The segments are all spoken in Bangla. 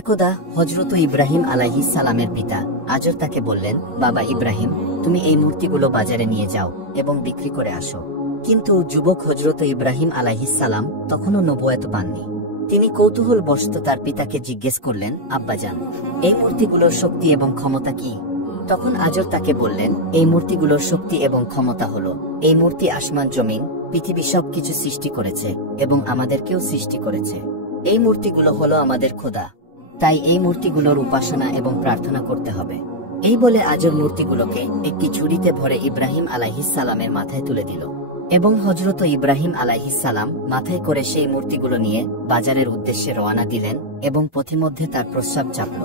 একদা হযরত ইব্রাহিম আলাইহিস সালামের পিতা আজর তাকে বললেন, বাবা ইব্রাহিম, তুমি এই মূর্তিগুলো বাজারে নিয়ে যাও এবং বিক্রি করে আসো। কিন্তু যুবক হযরত ইব্রাহিম আলাইহিস সালাম তখনও নবুয়ত পাননি। তিনি কৌতূহলবশত তার পিতাকে জিজ্ঞেস করলেন, আব্বাজান, এই মূর্তিগুলোর শক্তি এবং ক্ষমতা কি? তখন আজর তাকে বললেন, এই মূর্তিগুলোর শক্তি এবং ক্ষমতা হলো, এই মূর্তি আসমান জমিন পৃথিবী সবকিছু সৃষ্টি করেছে এবং আমাদেরকেও সৃষ্টি করেছে। এই মূর্তিগুলো হলো আমাদের খোদা, তাই এই মূর্তিগুলোর উপাসনা এবং প্রার্থনা করতে হবে। এই বলে আজর মূর্তিগুলোকে একটি ঝুড়িতে ভরে ইব্রাহিম আলাইহিস সালামের মাথায় তুলে দিল এবং হযরত ইব্রাহিম আলাইহিস সালাম মাথায় করে সেই মূর্তিগুলো নিয়ে বাজারের উদ্দেশ্যে রওনা দিলেন এবং পথিমধ্যে তার প্রস্রাব চাপল।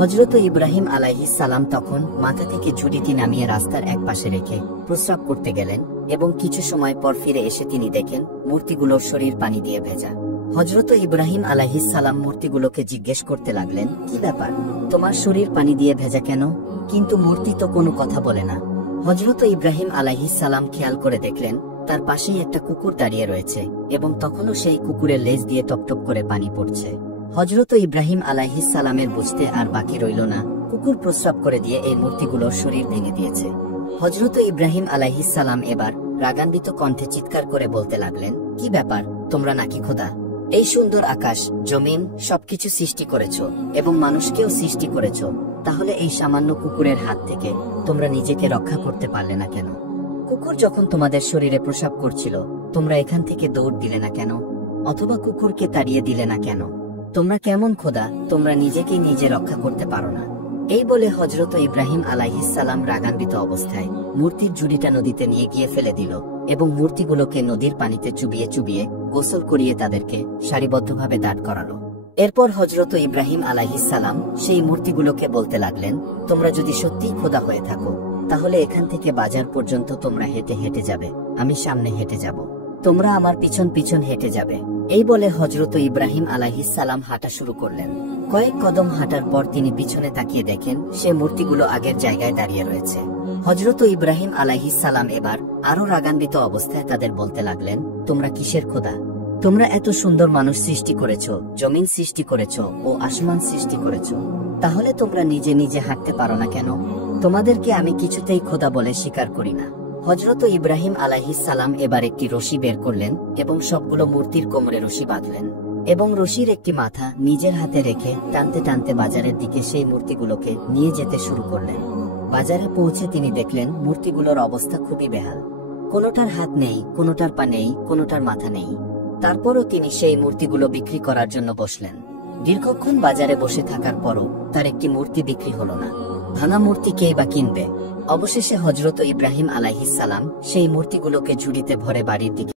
হযরত ইব্রাহিম আলাইহিস সালাম তখন মাথা থেকে ঝুড়িটি নামিয়ে রাস্তার এক পাশে রেখে প্রস্রাব করতে গেলেন এবং কিছু সময় পর ফিরে এসে তিনি দেখেন মূর্তিগুলোর শরীর পানি দিয়ে ভেজা। হযরত ইব্রাহিম আলাইহিস সালাম মূর্তিগুলোকে জিজ্ঞেস করতে লাগলেন, কি ব্যাপার, তোমার শরীর পানি দিয়ে ভেজা কেন? কিন্তু মূর্তি তো কোনো কথা বলে না। হযরত ইব্রাহিম আলাইহিস সালাম খেয়াল করে দেখলেন তার পাশেই একটা কুকুর দাঁড়িয়ে রয়েছে এবং তখনও সেই কুকুরের লেজ দিয়ে টপটপ করে পানি পড়ছে। হযরত ইব্রাহিম আলাইহিস সালামের বুঝতে আর বাকি রইল না, কুকুর প্রস্রাব করে দিয়ে এই মূর্তিগুলোর শরীর ভেঙে দিয়েছে। হযরত ইব্রাহিম আলাইহিস সালাম এবার রাগান্বিত কণ্ঠে চিৎকার করে বলতে লাগলেন, কি ব্যাপার, তোমরা নাকি খোদা? এই সুন্দর আকাশ জমিন সবকিছু সৃষ্টি করেছো এবং মানুষকেও সৃষ্টি করেছো, তাহলে এই সামান্য কুকুরের হাত থেকে তোমরা নিজেকে রক্ষা করতে পারলে না কেন? কুকুর যখন তোমাদের শরীরে প্রসাব করছিল তোমরা এখান থেকে দৌড় দিলে না কেন? অথবা কুকুরকে তাড়িয়ে দিলে না কেন? তোমরা কেমন খোদা, তোমরা নিজেকেই নিজে রক্ষা করতে পারো না? এই বলে হযরত ইব্রাহিম আলাইহিস সালাম রাগান্বিত অবস্থায় মূর্তির ঝুড়িটা নদীতে নিয়ে গিয়ে ফেলে দিল এবং মূর্তিগুলোকে নদীর পানিতে চুবিয়ে চুবিয়ে গোসল করিয়ে তাদেরকে সারিবদ্ধভাবে দাঁড় করালো। এরপর হযরত ইব্রাহিম আলাইহিস সালাম সেই মূর্তিগুলোকে বলতে লাগলেন, তোমরা যদি সত্যিই খোদা হয়ে থাকো তাহলে এখান থেকে বাজার পর্যন্ত তোমরা হেঁটে হেঁটে যাবে, আমি সামনে হেঁটে যাব, তোমরা আমার পিছন পিছন হেঁটে যাবে। এই বলে হযরত ইব্রাহিম আলাইহিস সালাম হাঁটা শুরু করলেন। কয়েক কদম হাঁটার পর তিনি পিছনে তাকিয়ে দেখেন সে মূর্তিগুলো আগের জায়গায় দাঁড়িয়ে রয়েছে। হযরত ইব্রাহিম আলাইহিস সালাম এবার আরো রাগান্বিত অবস্থায় তাদের বলতে লাগলেন, তোমরা কিসের খোদা? তোমরা এত সুন্দর মানুষ সৃষ্টি করেছো, জমিন সৃষ্টি করেছো ও আসমান সৃষ্টি করেছো, তাহলে তোমরা নিজে নিজে হাঁটতে পারো না কেন? তোমাদেরকে আমি কিছুতেই খোদা বলে স্বীকার করি না। হযরত ইব্রাহিম আলাইহিস সালাম এবার একটি রশি বের করলেন এবং সবগুলো মূর্তির কোমরে রশি বাঁধলেন এবং রশির একটি মাথা নিজের হাতে রেখে টানতে টানতে বাজারের দিকে সেই মূর্তিগুলোকে নিয়ে যেতে শুরু করলেন। বাজারে পৌঁছে তিনি দেখলেন মূর্তিগুলোর অবস্থা খুবই বেহাল, কোনোটার হাত নেই, কোনোটার পা নেই, কোনোটার মাথা নেই। তারপরও তিনি সেই মূর্তিগুলো বিক্রি করার জন্য বসলেন। দীর্ঘক্ষণ বাজারে বসে থাকার পরও তার একটি মূর্তি বিক্রি হলো না। ভাঙা মূর্তি কেই বা কিনবে? অবশেষে হযরত ইব্রাহিম আলাইহিস সালাম সেই মূর্তিগুলোকে ঝুড়িতে ভরে বাড়ির দিকে